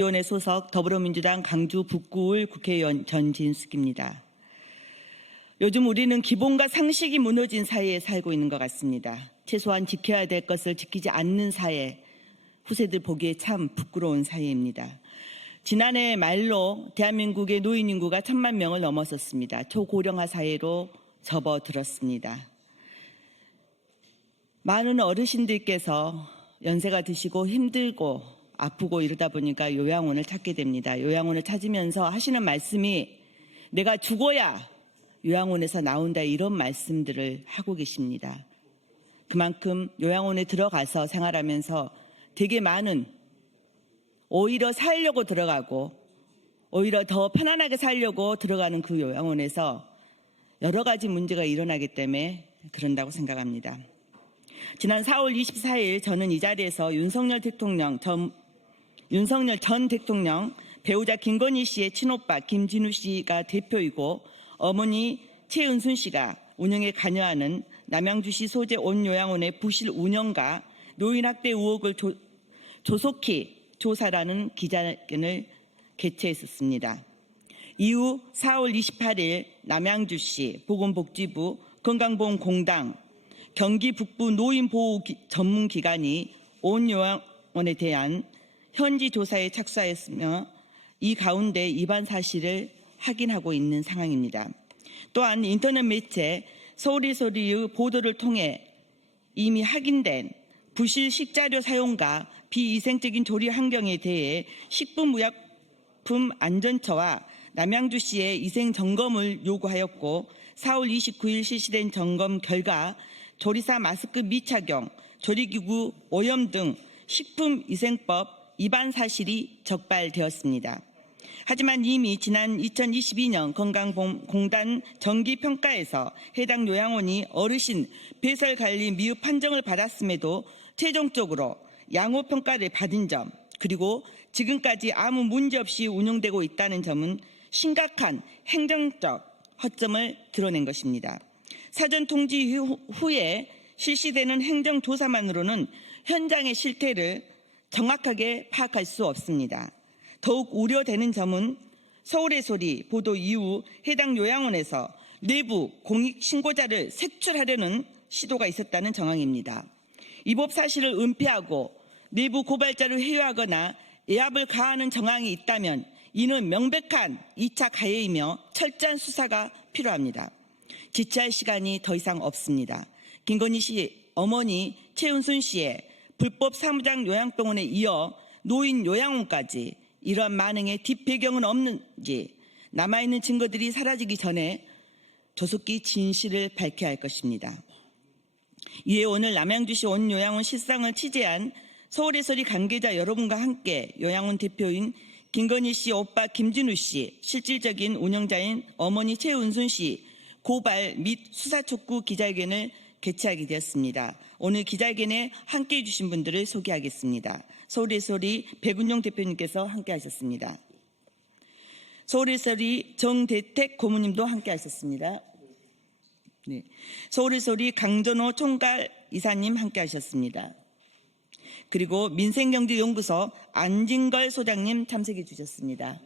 위원회 소속 더불어민주당 강주 북구을 국회의원 전진숙입니다. 요즘 우리는 기본과 상식이 무너진 사회에 살고 있는 것 같습니다. 최소한 지켜야 될 것을 지키지 않는 사회, 후세들 보기에 참 부끄러운 사회입니다. 지난해 말로 대한민국의 노인 인구가 1,000만 명을 넘어섰습니다. 초고령화 사회로 접어들었습니다. 많은 어르신들께서 연세가 드시고 힘들고 아프고 이러다 보니까 요양원을 찾게 됩니다. 요양원을 찾으면서 하시는 말씀이 내가 죽어야 요양원에서 나온다, 이런 말씀들을 하고 계십니다. 그만큼 요양원에 들어가서 생활하면서 되게 많은, 오히려 살려고 들어가고 오히려 더 편안하게 살려고 들어가는 그 요양원에서 여러 가지 문제가 일어나기 때문에 그런다고 생각합니다. 지난 4월 24일 저는 이 자리에서 윤석열 전 대통령 배우자 김건희 씨의 친오빠 김진우 씨가 대표이고 어머니 최은순 씨가 운영에 관여하는 남양주시 소재 온요양원의 부실 운영과 노인학대 의혹을 조속히 조사라는 기자회견을 개최했었습니다. 이후 4월 28일 남양주시 보건복지부 건강보험공단 경기 북부 노인보호 전문기관이 온요양원에 대한 현지 조사에 착수하였으며 이 가운데 위반 사실을 확인하고 있는 상황입니다. 또한 인터넷 매체 서울의 소리의 보도를 통해 이미 확인된 부실 식자료 사용과 비위생적인 조리 환경에 대해 식품의약품 안전처와 남양주시에 위생 점검을 요구하였고 4월 29일 실시된 점검 결과 조리사 마스크 미착용, 조리기구 오염 등 식품위생법 위반 사실이 적발되었습니다. 하지만 이미 지난 2022년 건강보험공단 정기평가에서 해당 요양원이 어르신 배설관리 미흡 판정을 받았음에도 최종적으로 양호평가를 받은 점, 그리고 지금까지 아무 문제 없이 운영되고 있다는 점은 심각한 행정적 허점을 드러낸 것입니다. 사전 통지 후에 실시되는 행정조사만으로는 현장의 실태를 정확하게 파악할 수 없습니다. 더욱 우려되는 점은 서울의 소리 보도 이후 해당 요양원에서 내부 공익신고자를 색출하려는 시도가 있었다는 정황입니다. 위법 사실을 은폐하고 내부 고발자를 회유하거나 외압을 가하는 정황이 있다면 이는 명백한 2차 가해이며 철저한 수사가 필요합니다. 지체할 시간이 더 이상 없습니다. 김건희 씨 어머니 최은순 씨의 불법 사무장 요양병원에 이어 노인 요양원까지 이러한 만행의 뒷배경은 없는지 남아있는 증거들이 사라지기 전에 조속히 진실을 밝혀야 할 것입니다. 이에 오늘 남양주시 온요양원 실상을 취재한 서울의 소리 관계자 여러분과 함께 요양원 대표인 김건희 씨 오빠 김진우 씨, 실질적인 운영자인 어머니 최은순 씨 고발 및 수사 촉구 기자회견을 개최하게 되었습니다. 오늘 기자회견에 함께해 주신 분들을 소개하겠습니다. 서울의 소리 백운용 대표님께서 함께하셨습니다. 서울의 소리 정대택 고모님도 함께하셨습니다. 네. 서울의 소리 강전호 총괄 이사님 함께하셨습니다. 그리고 민생경제연구소 안진걸 소장님 참석해 주셨습니다.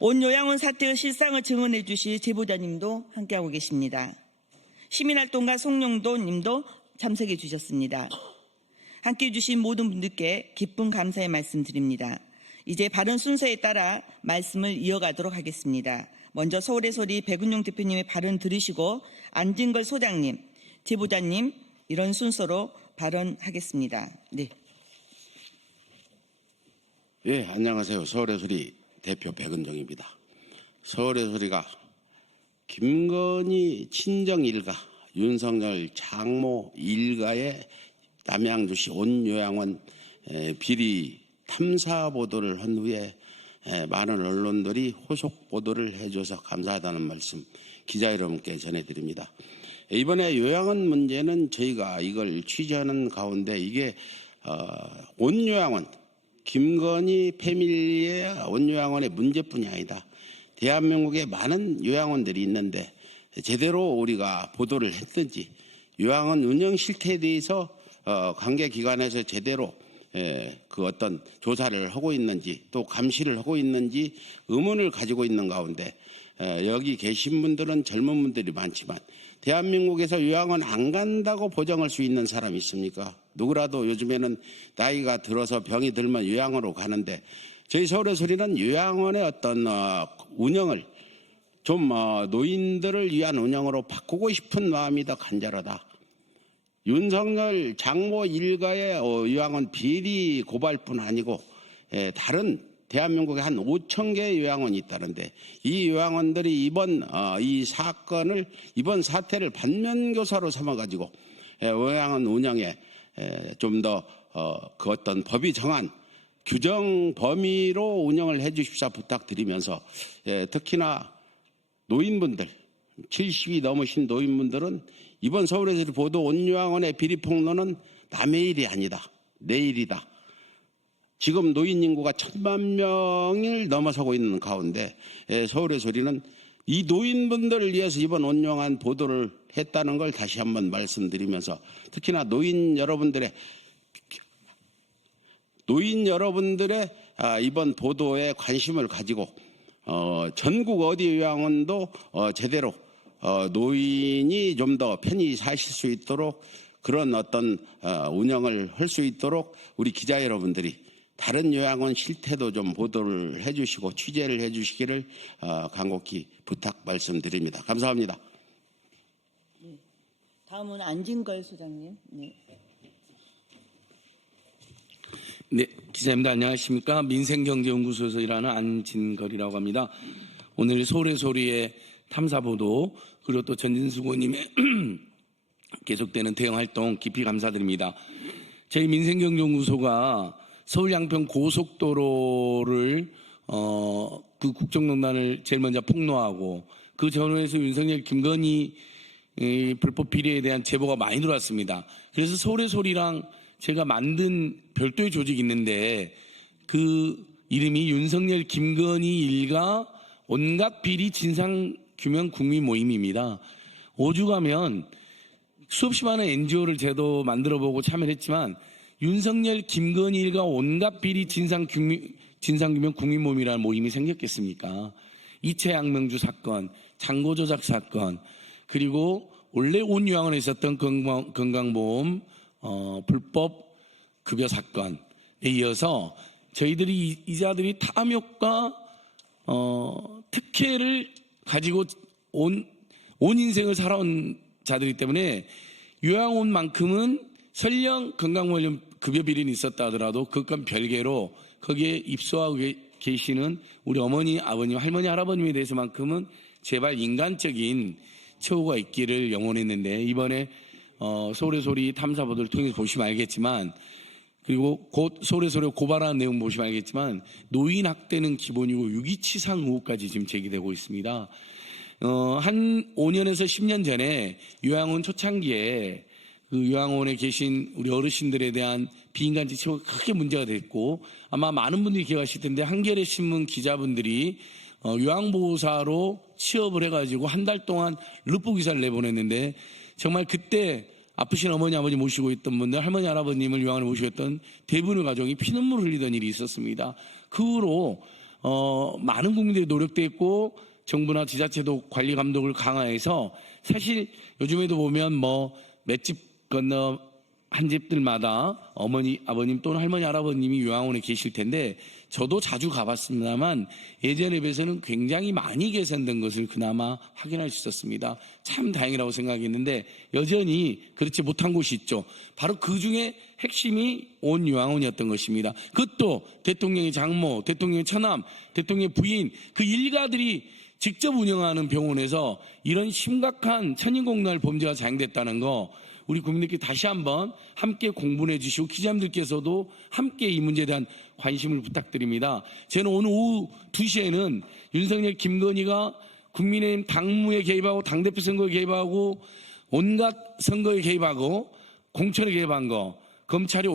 온요양원 사태의 실상을 증언해 주실 제보자님도 함께하고 계십니다. 시민활동가 송영도 님도 참석해 주셨습니다. 함께해 주신 모든 분들께 기쁜 감사의 말씀 드립니다. 이제 발언 순서에 따라 말씀을 이어가도록 하겠습니다. 먼저 서울의 소리 백운용 대표님의 발언 들으시고 안진걸 소장님, 제보자님 이런 순서로 발언하겠습니다. 네. 예, 안녕하세요. 서울의 소리 대표 백은정입니다. 서울의 소리가 김건희 친정 일가, 윤석열 장모 일가의 남양주시 온요양원 비리 탐사 보도를 한 후에 많은 언론들이 호속 보도를 해줘서 감사하다는 말씀 기자 여러분께 전해드립니다. 이번에 요양원 문제는 저희가 이걸 취재하는 가운데 이게 온요양원, 김건희 패밀리의 온요양원의 문제뿐이 아니다. 대한민국에 많은 요양원들이 있는데 제대로 우리가 보도를 했든지 요양원 운영 실태에 대해서 관계기관에서 제대로 그 어떤 조사를 하고 있는지 또 감시를 하고 있는지 의문을 가지고 있는 가운데 여기 계신 분들은 젊은 분들이 많지만 대한민국에서 요양원 안 간다고 보장할 수 있는 사람이 있습니까? 누구라도 요즘에는 나이가 들어서 병이 들면 요양원으로 가는데 저희 서울의 소리는 요양원의 어떤 운영을 좀 노인들을 위한 운영으로 바꾸고 싶은 마음이 더 간절하다. 윤석열 장모 일가의 요양원 비리 고발뿐 아니고 다른 대한민국에 한 5천 개의 요양원이 있다는데 이 요양원들이 이번 사태를 반면교사로 삼아가지고 요양원 운영에 좀 더 그 어떤 법이 정한 규정 범위로 운영을 해 주십사 부탁드리면서 특히나 노인분들 70이 넘으신 노인분들은 이번 서울에서 보도 온 요양원의 비리 폭로는 남의 일이 아니다. 내 일이다. 지금 노인 인구가 1,000만 명을 넘어서고 있는 가운데 서울의 소리는 이 노인분들을 위해서 이번 온 요양원 보도를 했다는 걸 다시 한번 말씀드리면서 특히나 노인 여러분들의 이번 보도에 관심을 가지고 전국 어디 요양원도 제대로 노인이 좀 더 편히 사실 수 있도록 그런 어떤 운영을 할 수 있도록 우리 기자 여러분들이 다른 요양원 실태도 좀 보도를 해주시고 취재를 해주시기를 간곡히 부탁 말씀드립니다. 감사합니다. 다음은 안진걸 소장님. 네. 네, 기자입니다. 안녕하십니까. 민생경제연구소에서 일하는 안진걸이라고 합니다. 오늘 서울의 소리의 탐사보도 그리고 또 전진숙 의원님의 계속되는 대응활동 깊이 감사드립니다. 저희 민생경제연구소가 서울 양평 고속도로를 그 국정농단을 제일 먼저 폭로하고 그 전후에서 윤석열 김건희 불법 비리에 대한 제보가 많이 들어왔습니다. 그래서 서울의 소리랑 제가 만든 별도의 조직이 있는데 그 이름이 윤석열 김건희 일가 온갖 비리 진상규명 국민 모임입니다. 5주 가면 수없이 많은 NGO를 제도 만들어보고 참여를 했지만 윤석열 김건희 일가 온갖 비리 진상규명 국민 모임이라는 모임이 생겼겠습니까? 이채 양명주 사건, 잔고 조작 사건, 그리고 원래 온 요양원에 있었던 건강보험 불법 급여 사건에 이어서 저희들이 이자들이 탐욕과 특혜를 가지고 온 인생을 살아온 자들이기 때문에 요양원만큼은 설령 건강보험 급여 비리는 있었다 하더라도 그것과 별개로 거기에 입소하고 계시는 우리 어머니, 아버님, 할머니, 할아버님에 대해서만큼은 제발 인간적인 처우가 있기를 영원했는데 이번에 서울의 소리 탐사보도를 통해서 보시면 알겠지만 그리고 곧 서울의 소리 고발하는 내용 보시면 알겠지만 노인 학대는 기본이고 유기치상 의혹까지 지금 제기되고 있습니다. 한 5년에서 10년 전에 요양원 초창기에 그 요양원에 계신 우리 어르신들에 대한 비인간지 처우가 크게 문제가 됐고 아마 많은 분들이 기억하실 텐데 한겨레 신문 기자분들이 요양보호사로 취업을 해가지고 한 달 동안 르포 기사를 내보냈는데 정말 그때 아프신 어머니 아버지 모시고 있던 분들 할머니 할아버님을 요양원에 모시고 있던 대부분의 가족이 피눈물 흘리던 일이 있었습니다. 그 후로 많은 국민들이 노력됐고 정부나 지자체도 관리 감독을 강화해서 사실 요즘에도 보면 몇 집 건너 한 집들마다 어머니 아버님 또는 할머니 할아버님이 요양원에 계실 텐데 저도 자주 가봤습니다만 예전에 비해서는 굉장히 많이 개선된 것을 그나마 확인할 수 있었습니다. 참 다행이라고 생각했는데 여전히 그렇지 못한 곳이 있죠. 바로 그 중에 핵심이 온 요양원이었던 것입니다. 그것도 대통령의 장모, 대통령의 처남, 대통령의 부인 그 일가들이 직접 운영하는 병원에서 이런 심각한 천인공날 범죄가 자행됐다는 거 우리 국민들께 다시 한번 함께 공분해 주시고 기자님들께서도 함께 이 문제에 대한 관심을 부탁드립니다. 저는 오늘 오후 2시에는 윤석열 김건희가 국민의힘 당무에 개입하고 당대표 선거에 개입하고 온갖 선거에 개입하고 공천에 개입한 거 검찰이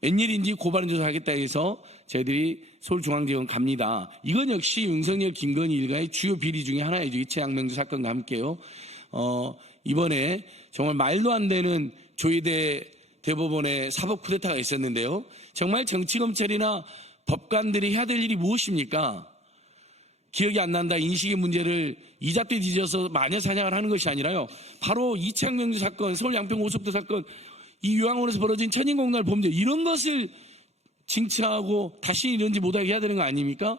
웬일인지 고발인 조사하겠다 해서 저희들이 서울중앙지검 갑니다. 이건 역시 윤석열 김건희 일가의 주요 비리 중에 하나이죠. 이채 양명주 사건과 함께요. 이번에 정말 말도 안 되는 조의대 대법원에 사법 쿠데타가 있었는데요. 정말 정치검찰이나 법관들이 해야 될 일이 무엇입니까? 기억이 안 난다 인식의 문제를 이잣대 뒤져서 마녀 사냥을 하는 것이 아니라요. 바로 이창명 사건, 서울 양평 오속도 사건, 이 요양원에서 벌어진 천인공날 범죄 이런 것을 징치하고 다시 이런지 못하게 해야 되는 거 아닙니까?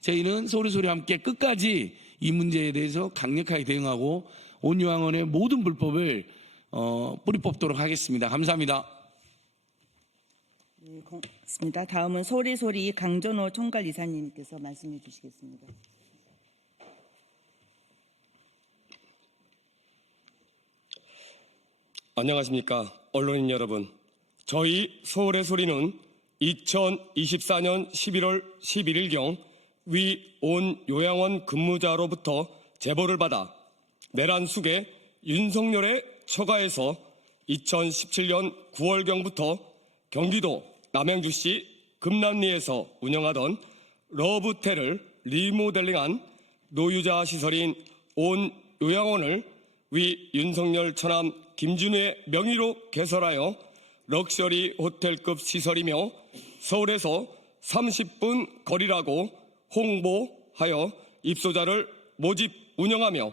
저희는 소리소리 함께 끝까지 이 문제에 대해서 강력하게 대응하고 온 요양원의 모든 불법을 뿌리 뽑도록 하겠습니다. 감사합니다. 네, 고맙습니다. 다음은 소리소리 강전호 총괄 이사님께서 말씀해 주시겠습니다. 안녕하십니까 언론인 여러분. 저희 서울의 소리는 2024년 11월 11일경 위 온 요양원 근무자로부터 제보를 받아 내란 숙의 윤석열의 처가에서 2017년 9월경부터 경기도 남양주시 금남리에서 운영하던 러브텔을 리모델링한 노유자 시설인 온 요양원을 위 윤석열 처남 김진우의 명의로 개설하여 럭셔리 호텔급 시설이며 서울에서 30분 거리라고 홍보하여 입소자를 모집 운영하며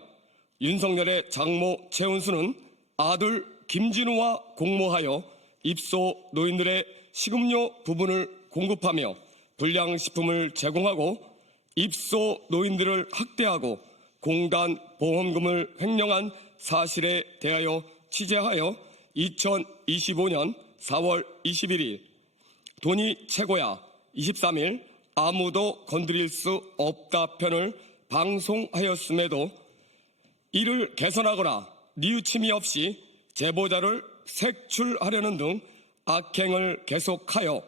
윤석열의 장모 최은수는 아들 김진우와 공모하여 입소 노인들의 식음료 부분을 공급하며 불량식품을 제공하고 입소 노인들을 학대하고 공단 보험금을 횡령한 사실에 대하여 취재하여 2025년 4월 21일 돈이 최고야 23일 아무도 건드릴 수 없다 편을 방송하였음에도 이를 개선하거나 뉘우침이 없이 제보자를 색출하려는 등 악행을 계속하여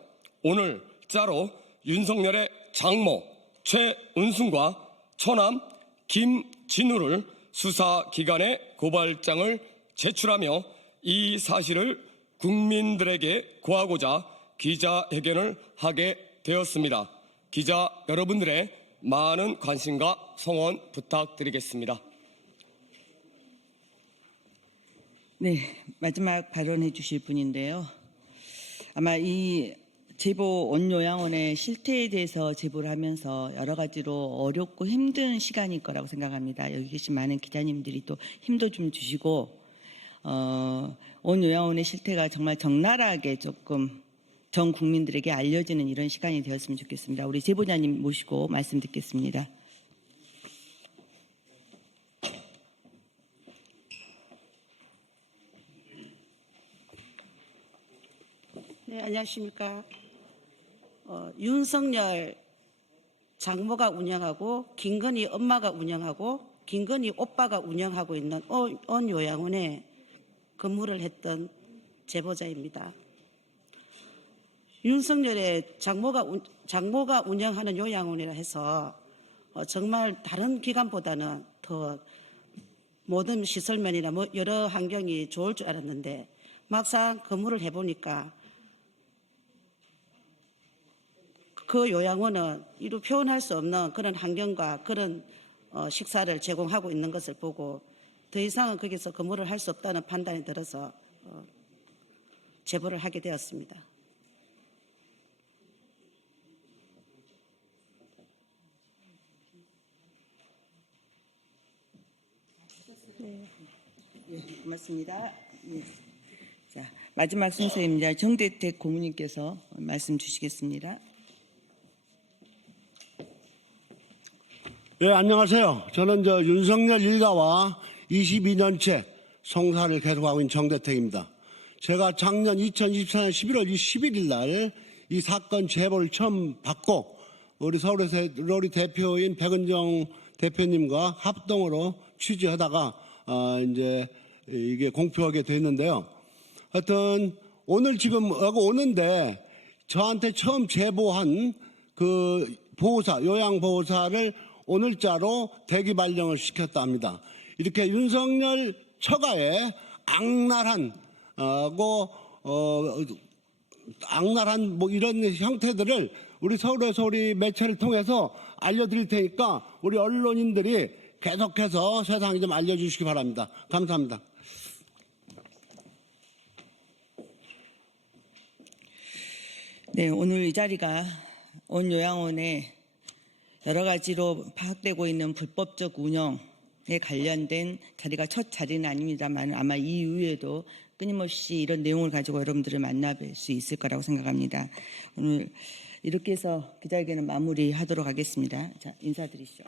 오늘자로 윤석열의 장모 최은순과 처남 김진우를 수사기관에 고발장을 제출하며 이 사실을 국민들에게 고하고자 기자회견을 하게 되었습니다. 기자 여러분들의 많은 관심과 성원 부탁드리겠습니다. 네, 마지막 발언해 주실 분인데요. 아마 이 제보 온 요양원의 실태에 대해서 제보를 하면서 여러 가지로 어렵고 힘든 시간일 거라고 생각합니다. 여기 계신 많은 기자님들이 또 힘도 좀 주시고 온 요양원의 실태가 정말 적나라하게 조금 전 국민들에게 알려지는 이런 시간이 되었으면 좋겠습니다. 우리 제보자님 모시고 말씀 듣겠습니다. 네, 안녕하십니까. 윤석열 장모가 운영하고 김건희 엄마가 운영하고 김건희 오빠가 운영하고 있는 온 요양원에 근무를 했던 제보자입니다. 윤석열의 장모가 운영하는 요양원이라 해서 정말 다른 기관보다는 더 모든 시설면이나 여러 환경이 좋을 줄 알았는데 막상 근무를 해보니까 그 요양원은 이루 표현할 수 없는 그런 환경과 그런 식사를 제공하고 있는 것을 보고 더 이상은 거기서 근무를 할 수 없다는 판단이 들어서 제보를 하게 되었습니다. 고맙습니다. 예. 자, 마지막 순서입니다. 정대택 고문님께서 말씀 주시겠습니다. 네, 안녕하세요. 저는 윤석열 일가와 22년째 송사를 계속하고 있는 정대택입니다. 제가 작년 2024년 11월 11일 날 이 사건 제보를 처음 받고 우리 서울에서 우리 대표인 백은정 대표님과 합동으로 취재하다가 이제 이게 공표하게 됐는데요. 하여튼 오늘 지금 오는데 저한테 처음 제보한 그 보호사, 요양보호사를 오늘자로 대기 발령을 시켰다 합니다. 이렇게 윤석열 처가에 악랄한 악랄한 이런 형태들을 우리 서울에서 우리 매체를 통해서 알려드릴 테니까 우리 언론인들이 계속해서 세상에 좀 알려주시기 바랍니다. 감사합니다. 네, 오늘 이 자리가 온 요양원의 여러 가지로 파악되고 있는 불법적 운영에 관련된 자리가 첫 자리는 아닙니다만 아마 이후에도 끊임없이 이런 내용을 가지고 여러분들을 만나뵐 수 있을 거라고 생각합니다. 오늘 이렇게 해서 기자회견을 마무리하도록 하겠습니다. 자, 인사드리시죠.